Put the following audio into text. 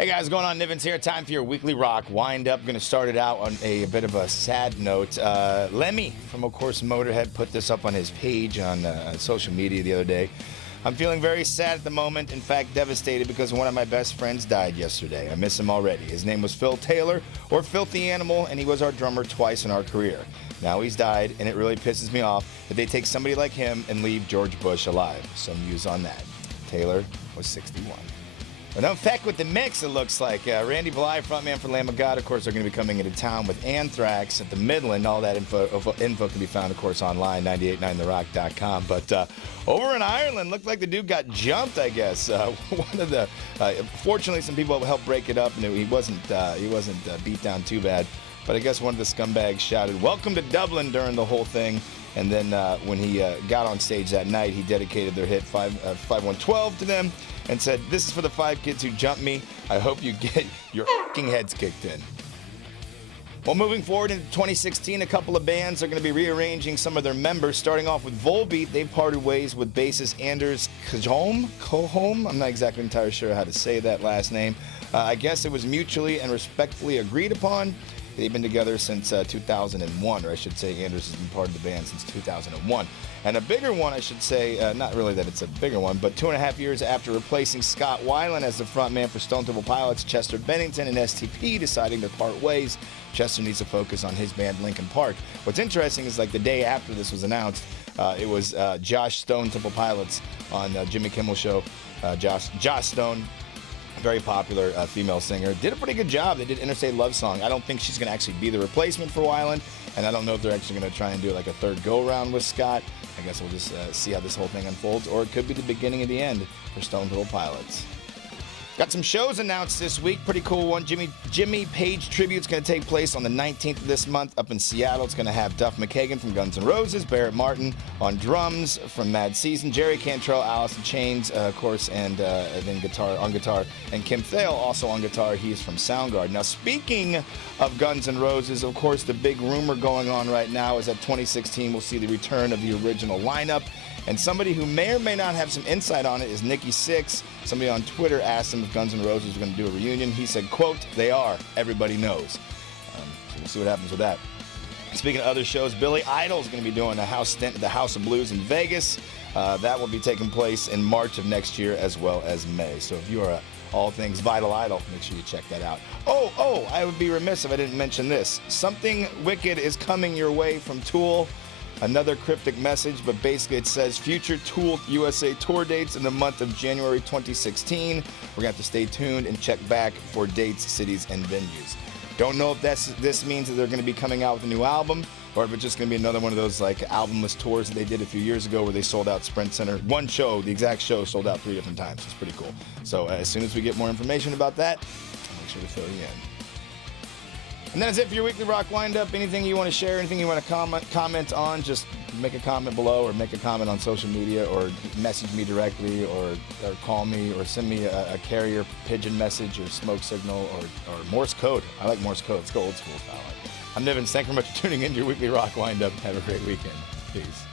Hey guys, what's going on? Nivens here. Time for your weekly rock wind-up. Going to start it out on a bit of a sad note. Lemmy from, of course, Motorhead put this up on his page on social media the other day. I'm feeling very sad at the moment, in fact devastated, because one of my best friends died yesterday. I miss him already. His name was Phil Taylor, or Filthy Animal, and he was our drummer twice in our career. Now he's died, and it really pisses me off that they take somebody like him and leave George Bush alive. Some views on that. Taylor was 61. But no feck with the mix, it looks like. Randy Bly, frontman for Lamb of God, of course, are going to be coming into town with Anthrax at the Midland. All that info can be found, of course, online, 989therock.com. But over in Ireland, looked like the dude got jumped, I guess. One of the fortunately, some people helped break it up, and he wasn't beat down too bad. But I guess one of the scumbags shouted, "Welcome to Dublin," during the whole thing. And then when he got on stage that night, he dedicated their hit 5112 to them and said, "This is for the 5 kids who jumped me. I hope you get your f***ing heads kicked in." Well, moving forward into 2016, a couple of bands are going to be rearranging some of their members. Starting off with Volbeat, they parted ways with bassist Anders Coholm. I'm not exactly entirely sure how to say that last name. I guess it was mutually and respectfully agreed upon. They've been together since 2001, or I should say Anders has been part of the band since 2001. And a bigger one, I should say, not really that it's a bigger one, but 2.5 years after replacing Scott Weiland as the frontman for Stone Temple Pilots, Chester Bennington and STP deciding to part ways. Chester needs to focus on his band Linkin Park. What's interesting is, like, the day after this was announced, it was Josh Stone Temple Pilots on Jimmy Kimmel Show. Josh Stone, very popular female singer, did a pretty good job. They did Interstate Love Song. I don't think she's going to actually be the replacement for Weiland, and I don't know if they're actually going to try and do like a third go-around with Scott. I guess we'll just see how this whole thing unfolds, or it could be the beginning of the end for Stone Temple Pilots. Got some shows announced this week. Pretty cool one. Jimmy Page Tribute's going to take place on the 19th of this month up in Seattle. It's going to have Duff McKagan from Guns N' Roses, Barrett Martin on drums from Mad Season, Jerry Cantrell, Alice in Chains, of course, and then on guitar, and Kim Thale also on guitar. He's from Soundgarden. Now, speaking of Guns N' Roses, of course, the big rumor going on right now is that 2016 will see the return of the original lineup. And somebody who may or may not have some insight on it is Nikki Sixx. Somebody on Twitter asked him if Guns N' Roses were going to do a reunion. He said, quote, "They are. Everybody knows." So we'll see what happens with that. Speaking of other shows, Billy Idol is going to be doing a house stint at the House of Blues in Vegas. That will be taking place in March of next year as well as May. So if you are all things Vital Idol, make sure you check that out. Oh, I would be remiss if I didn't mention this. Something wicked is coming your way from Tool. Another cryptic message, but basically it says future Tool USA tour dates in the month of January 2016. We're going to have to stay tuned and check back for dates, cities, and venues. Don't know if this means that they're going to be coming out with a new album, or if it's just going to be another one of those like albumless tours that they did a few years ago where they sold out Sprint Center. One show, the exact show, sold out 3 different times. It's pretty cool. So as soon as we get more information about that, I'll make sure to fill you in. And that's it for your weekly rock wind-up. Anything you want to share, anything you want to comment on, just make a comment below, or make a comment on social media, or message me directly, or call me, or send me a carrier pigeon message, or smoke signal, or Morse code. I like Morse code. Let's go old school style. I'm Nivens. Thank you very much for tuning in to your weekly rock wind-up. Have a great weekend. Peace.